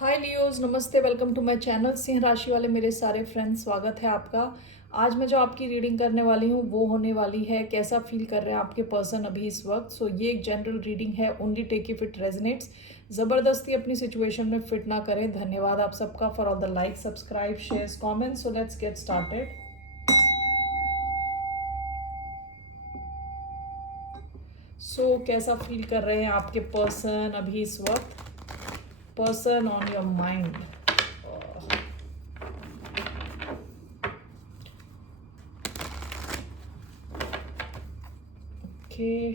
हाय Leos, नमस्ते। Welcome to my channel. सिंह राशि वाले मेरे सारे फ्रेंड्स, स्वागत है आपका। आज मैं जो आपकी रीडिंग करने वाली हूँ वो होने वाली है कैसा फील कर रहे हैं आपके पर्सन अभी इस वक्त। सो ये एक जनरल रीडिंग है, only take if it resonates. ज़बरदस्ती अपनी सिचुएशन में फिट ना करें। धन्यवाद आप सबका for all the like, subscribe, shares, comments. So let's get started. So कैसा फील कर रहे हैं आपके पर्सन अभी इस वक्त, person on your mind. Okay,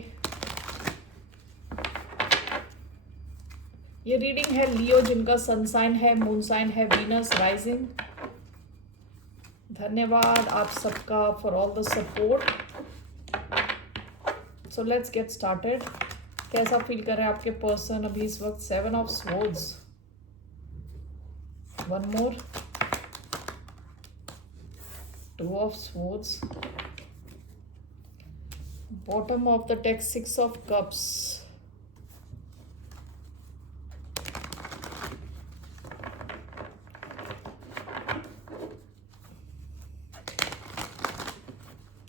ये रीडिंग है लियो जिनका सन साइन है, मून साइन है वीनस राइजिंग। धन्यवाद आप सबका for all the support. So let's get started. कैसा फील कर रहे हैं आपके पर्सन अभी इस वक्त? 7 of swords, one more, 2 of swords, bottom of the text 6 of cups,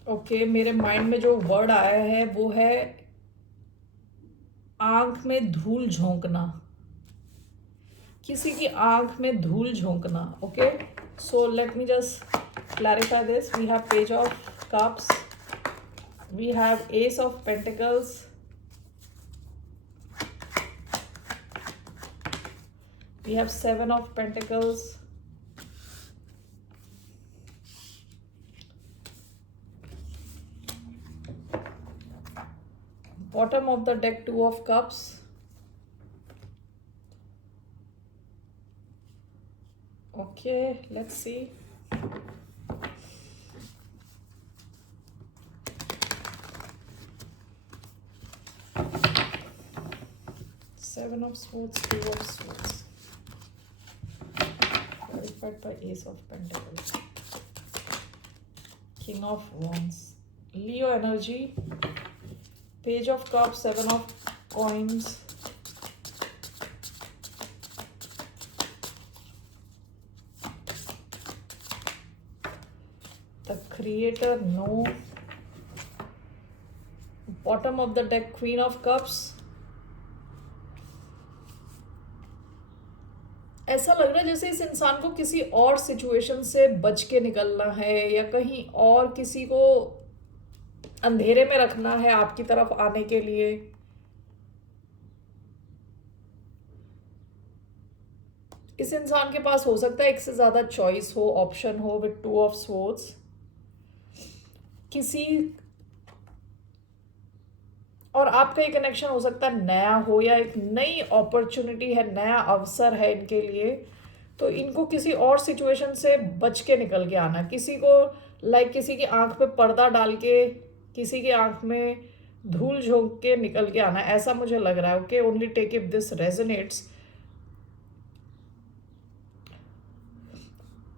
okay. मेरे माइंड में जो वर्ड आया है वो है आंख में धूल झोंकना, किसी की आंख में धूल झोंकना। Okay, so let me just clarify this. We have page of cups, we have ace of pentacles, we have 7 of pentacles, bottom of the deck 2 of cups, okay, let's see. Seven of swords, 2 of swords, clarified by ace of pentacles, king of wands, Leo energy, page of cups, 7 of coins, the creator, no, bottom of the deck queen of cups. ऐसा लग रहा है जैसे इस इंसान को किसी और सिचुएशन से बच के निकलना है या कहीं और किसी को अंधेरे में रखना है आपकी तरफ आने के लिए। इस इंसान के पास हो सकता है एक से ज्यादा चॉइस हो, ऑप्शन हो विद 2 ऑफ स्वॉर्ड्स। किसी और आपका ये कनेक्शन हो सकता है नया हो या एक नई अपॉर्चुनिटी है, नया अवसर है इनके लिए। तो इनको किसी और सिचुएशन से बच के निकल के आना, किसी को लाइक किसी की आंख पे पर्दा डाल के, किसी की आंख में धूल झोंक के निकल के आना, ऐसा मुझे लग रहा है। Okay, only take if this resonates.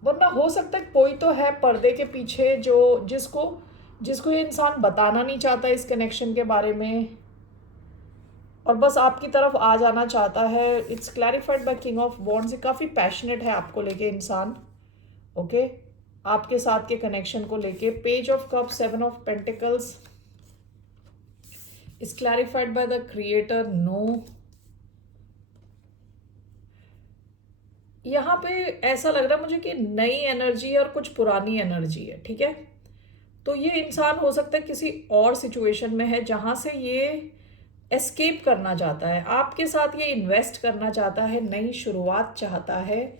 वरना हो सकता है कोई तो है पर्दे के पीछे जो जिसको जिसको ये इंसान बताना नहीं चाहता इस कनेक्शन के बारे में और बस आपकी तरफ आ जाना चाहता है। It's clarified by king of wands. काफ़ी पैशनेट है आपको लेके इंसान, ओके, आपके साथ के कनेक्शन को लेके। Page of cup, 7 of pentacles is clarified by the creator, no. यहाँ पे ऐसा लग रहा है मुझे कि नई एनर्जी है और कुछ पुरानी एनर्जी है, ठीक है। तो ये इंसान हो सकता है किसी और सिचुएशन में है जहां से ये एस्केप करना चाहता है, आपके साथ ये इन्वेस्ट करना चाहता है, नई शुरुआत चाहता है।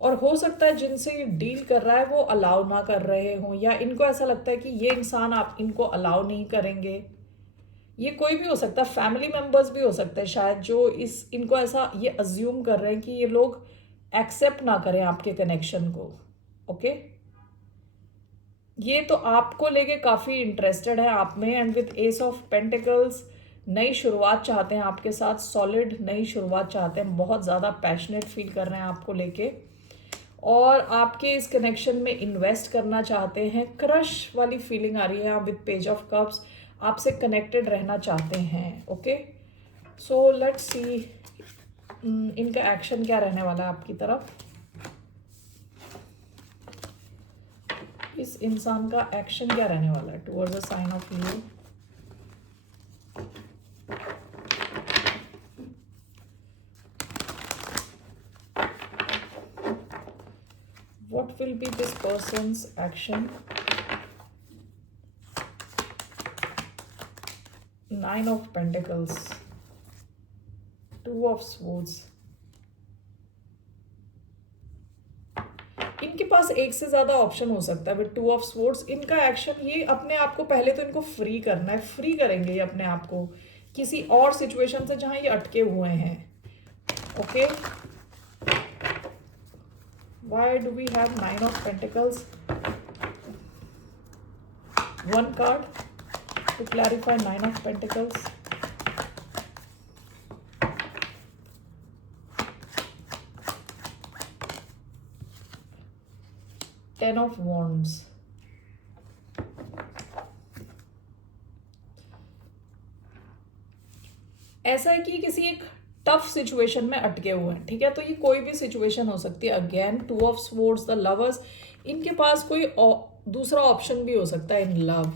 और हो सकता है जिनसे ये डील कर रहा है वो अलाउ ना कर रहे हों, या इनको ऐसा लगता है कि ये इंसान आप इनको अलाउ नहीं करेंगे। ये कोई भी हो सकता है, फैमिली मेम्बर्स भी हो सकते हैं शायद, जो इनको ऐसा ये अज्यूम कर रहे हैं कि ये लोग एक्सेप्ट ना करें आपके कनेक्शन को। ओके, ये तो आपको लेके काफ़ी इंटरेस्टेड है आप में, and with S of pentacles नई शुरुआत चाहते हैं आपके साथ, सॉलिड नई शुरुआत चाहते हैं, बहुत ज़्यादा पैशनेट फील कर रहे हैं आपको लेके और आपके इस कनेक्शन में इन्वेस्ट करना चाहते हैं। क्रश वाली फीलिंग आ रही है, आप विथ पेज ऑफ कप्स आपसे कनेक्टेड रहना चाहते हैं। ओके, सो लेट्स सी इनका एक्शन क्या रहने वाला है आपकी तरफ? इस इंसान का एक्शन क्या रहने वाला है towards the sign of Leo? What will be this person's action? Nine of Pentacles, Two of Swords. इनके पास एक से ज्यादा ऑप्शन हो सकता है विद टू ऑफ स्वॉर्ड्स। इनका एक्शन, ये अपने आप को पहले तो इनको फ्री करना है, फ्री करेंगे ये अपने आप को किसी और सिचुएशन से जहां ये अटके हुए हैं। Okay, why do we have nine of pentacles? One card to clarify nine of pentacles. Ten of wands. ऐसा है कि किसी एक टफ सिचुएशन में अटके हुए हैं, ठीक है? तो ये कोई भी सिचुएशन हो सकती है। Again two of swords, the lovers. इनके पास कोई दूसरा ऑप्शन भी हो सकता है in love.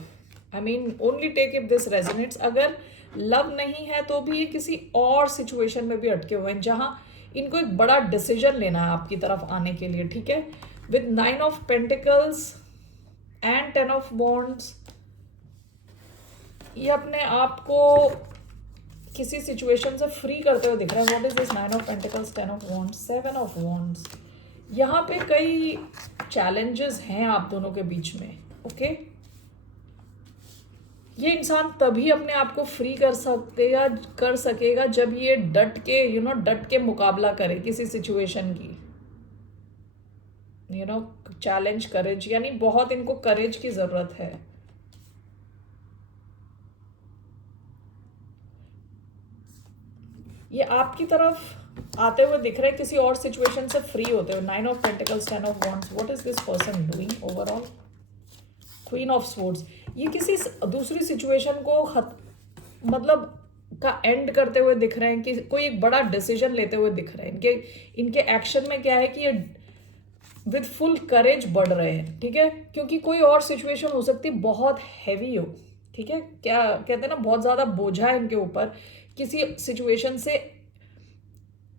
I mean only take if this resonates. अगर लव नहीं है तो भी ये किसी और सिचुएशन में भी अटके हुए हैं जहां इनको एक बड़ा डिसीजन लेना है आपकी तरफ आने के लिए, ठीक है? With nine of pentacles and ten of wands, ये अपने आप को किसी सिचुएशन से फ्री करते हुए दिख रहा है। What is this nine of pentacles, ten of wands, seven of wands. यहाँ पे कई चैलेंजेस हैं आप दोनों के बीच में। ओके, ये इंसान तभी अपने आप को फ्री कर सकेगा जब ये डट के डट के मुकाबला करे किसी सिचुएशन की। चैलेंज, करेज, यानी बहुत इनको करेज की जरूरत है। ये आपकी तरफ आते हुए दिख रहे हैं किसी और सिचुएशन से फ्री होते हुए। Nine of pentacles, ten of wands. What is this person doing overall? Queen of swords. ये किसी दूसरी सिचुएशन को मतलब का एंड करते हुए दिख रहे हैं कि कोई एक बड़ा डिसीजन लेते हुए दिख रहे हैं। इनके एक्शन में क्या है कि ये विद फुल करेज बढ़ रहे हैं, ठीक है? क्योंकि कोई और सिचुएशन हो सकती बहुत हैवी हो, ठीक है? क्या कहते हैं ना, बहुत ज्यादा बोझा है इनके ऊपर। किसी सिचुएशन से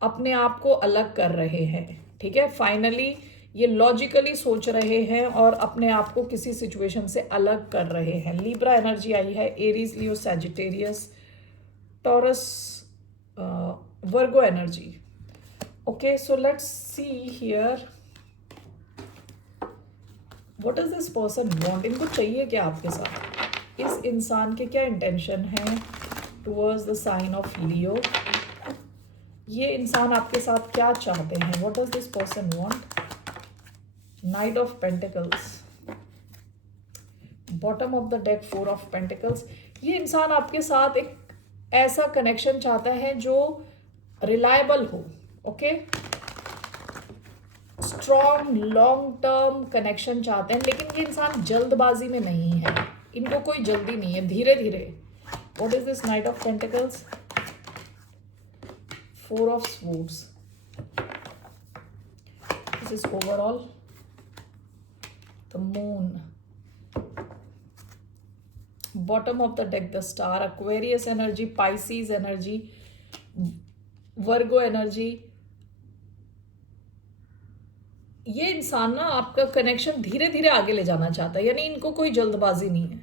अपने आप को अलग कर रहे हैं, ठीक है? फाइनली ये लॉजिकली सोच रहे हैं और अपने आप को किसी सिचुएशन से अलग कर रहे हैं। लिब्रा एनर्जी आई है, Aries, Leo, Sagittarius, taurus, Virgo energy. Okay, so let's see here what is this person want. इनको चाहिए क्या आपके साथ? इस इंसान के क्या इंटेंशन है टुवर्ड्स द साइन ऑफ लियो? ये इंसान आपके साथ क्या चाहते हैं? What does this person want? Night of pentacles, bottom of the deck, four of pentacles. ये इंसान आपके साथ एक ऐसा कनेक्शन चाहता है जो रिलायबल हो। Okay, strong long term connection चाहते हैं, लेकिन ये इंसान जल्दबाजी में नहीं है। इनको कोई जल्दी नहीं है, धीरे धीरे। What is this night of pentacles, four of swords. This is overall the moon, bottom of the deck, the star, Aquarius energy, Pisces energy, Virgo energy। ये इंसान ना आपका कनेक्शन धीरे धीरे आगे ले जाना चाहता है, यानी इनको कोई जल्दबाजी नहीं है,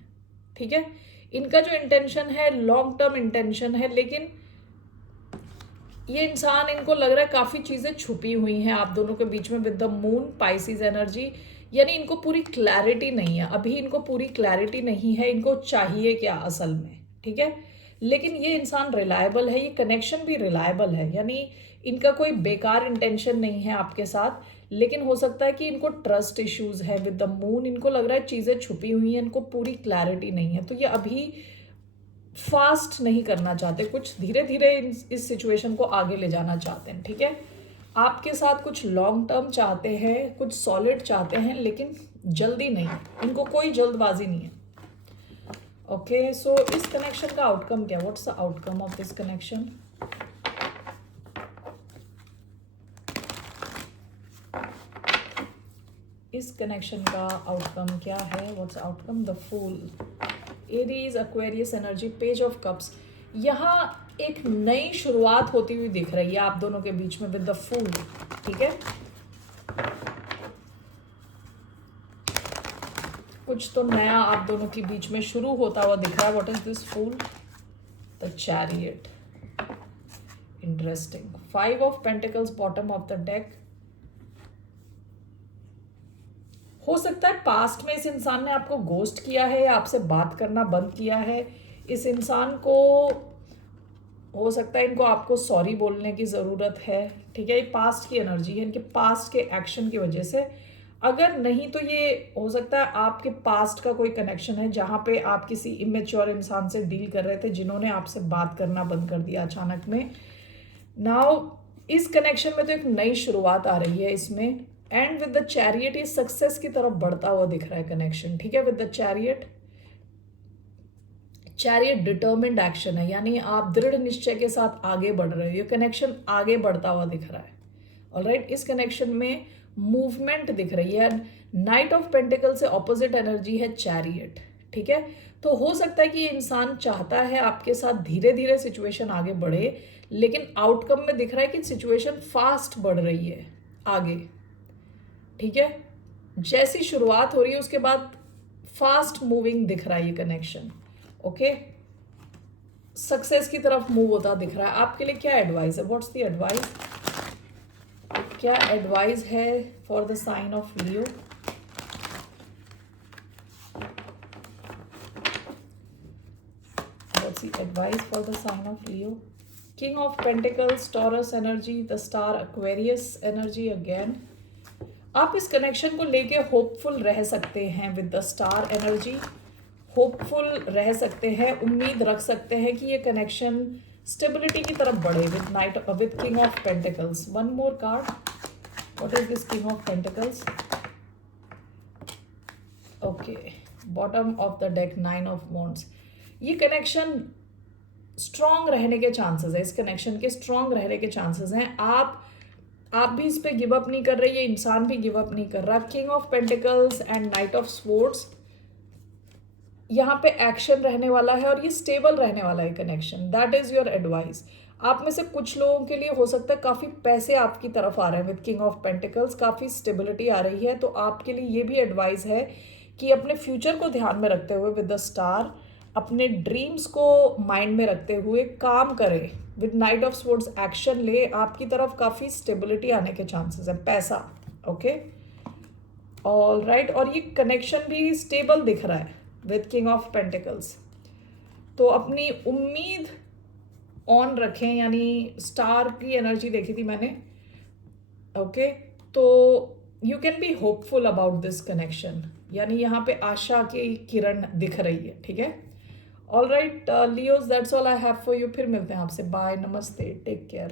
ठीक है? इनका जो इंटेंशन है लॉन्ग टर्म इंटेंशन है, लेकिन ये इंसान, इनको लग रहा है काफी चीजें छुपी हुई हैं आप दोनों के बीच में with the moon, Pisces energy. यानी इनको पूरी क्लैरिटी नहीं है, अभी इनको पूरी क्लैरिटी नहीं है इनको चाहिए क्या असल में, ठीक है? लेकिन ये इंसान रिलायबल है, ये कनेक्शन भी रिलायबल है, यानी इनका कोई बेकार इंटेंशन नहीं है आपके साथ। लेकिन हो सकता है कि इनको ट्रस्ट इश्यूज है विद द मून। इनको लग रहा है चीजें छुपी हुई हैं, इनको पूरी क्लैरिटी नहीं है, तो ये अभी फास्ट नहीं करना चाहते, कुछ धीरे धीरे इस सिचुएशन को आगे ले जाना चाहते हैं, ठीक है? आपके साथ कुछ लॉन्ग टर्म चाहते हैं, कुछ सॉलिड चाहते हैं, लेकिन जल्दी नहीं, इनको कोई जल्दबाजी नहीं है। ओके, सो इस कनेक्शन का आउटकम क्या? What's the outcome of this connection? इस कनेक्शन का आउटकम क्या है? What's outcome? The fool, Aries, Aquarius energy, page of cups. यहाँ एक नई शुरुआत होती हुई दिख रही है आप दोनों के बीच में विद द फूल, ठीक है? कुछ तो नया आप दोनों के बीच में शुरू होता हुआ दिख रहा है। What is this fool? The chariot, interesting. 5 of pentacles bottom of the deck. हो सकता है पास्ट में इस इंसान ने आपको घोस्ट किया है या आपसे बात करना बंद किया है। इस इंसान को हो सकता है इनको आपको सॉरी बोलने की ज़रूरत है, ठीक है? ये पास्ट की एनर्जी है, इनके पास्ट के एक्शन की वजह से। अगर नहीं तो ये हो सकता है आपके पास्ट का कोई कनेक्शन है जहाँ पे आप किसी इमेच्योर इंसान से डील कर रहे थे जिन्होंने आपसे बात करना बंद कर दिया अचानक में। नाउ इस कनेक्शन में तो एक नई शुरुआत आ रही है इसमें। एंड विद द चैरियट ये सक्सेस की तरफ बढ़ता हुआ दिख रहा है कनेक्शन, ठीक है? With the chariot, chariot determined action है, यानी आप दृढ़ निश्चय के साथ आगे बढ़ रहे हो। ये कनेक्शन आगे बढ़ता हुआ दिख रहा है। ऑलराइट, इस कनेक्शन में मूवमेंट दिख रही है। नाइट ऑफ पेंटिकल से ऑपोजिट एनर्जी है चैरियट, ठीक है? तो हो सकता है कि ये इंसान चाहता है आपके साथ धीरे धीरे सिचुएशन आगे बढ़े, लेकिन आउटकम में दिख रहा है कि सिचुएशन फास्ट बढ़ रही है आगे, ठीक है? जैसी शुरुआत हो रही है उसके बाद फास्ट मूविंग दिख रहा है ये कनेक्शन, ओके? सक्सेस की तरफ मूव होता दिख रहा है। आपके लिए क्या एडवाइस है? What's the advice? क्या एडवाइस है for the sign of Leo? What's the advice for the sign of Leo? King of pentacles, Taurus energy, the star, Aquarius energy again. आप इस कनेक्शन को लेके होपफुल रह सकते हैं with the star energy. Hopeful रह सकते हैं, उम्मीद रख सकते हैं कि ये कनेक्शन स्टेबिलिटी की तरफ बढ़े with night, with king of pentacles. One more card, what is this king of pentacles? Okay, bottom of the deck 9 of wands. ये कनेक्शन स्ट्रांग रहने के चांसेस है, इस कनेक्शन के स्ट्रांग रहने के चांसेस हैं। आप भी इस पे गिव अप नहीं कर रहे, ये इंसान भी गिव अप नहीं कर रहा। King of pentacles and night of swords, यहाँ पे एक्शन रहने वाला है और ये स्टेबल रहने वाला है connection. That is your advice. आप में से कुछ लोगों के लिए हो सकता है काफ़ी पैसे आपकी तरफ आ रहे हैं विद किंग ऑफ पेंटिकल्स, काफ़ी स्टेबिलिटी आ रही है। तो आपके लिए ये भी एडवाइस है कि अपने फ्यूचर को ध्यान में रखते हुए विद द स्टार, अपने ड्रीम्स को माइंड में रखते हुए काम करें। With night of swords action ले, आपकी तरफ काफ़ी स्टेबिलिटी आने के चांसेस हैं, पैसा, ओके? ऑल राइट, और ये कनेक्शन भी स्टेबल दिख रहा है विद किंग ऑफ पेंटिकल्स। तो अपनी उम्मीद ऑन रखें, यानी स्टार की एनर्जी देखी थी मैंने, ओके? तो you can be hopeful about this connection, यानी यहाँ पे आशा की किरण दिख रही है, ठीक है? All right Leos, that's all I have for you. फिर मिलते हैं आपसे। बाय, नमस्ते, टेक केयर।